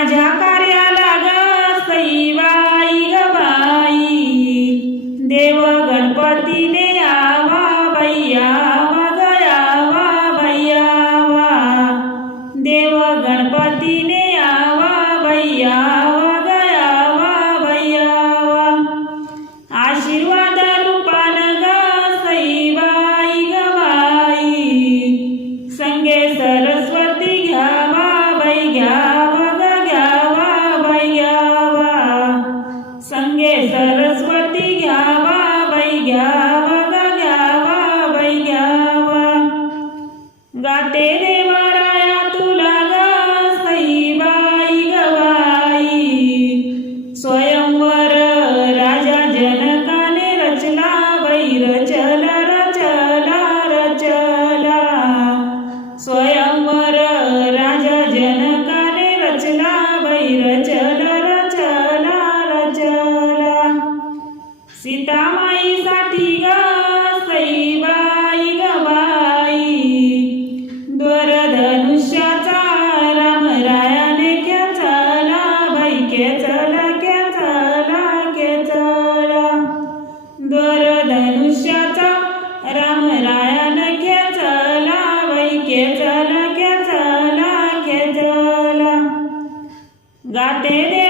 माझ्या कार्याला വൈകാ Gatene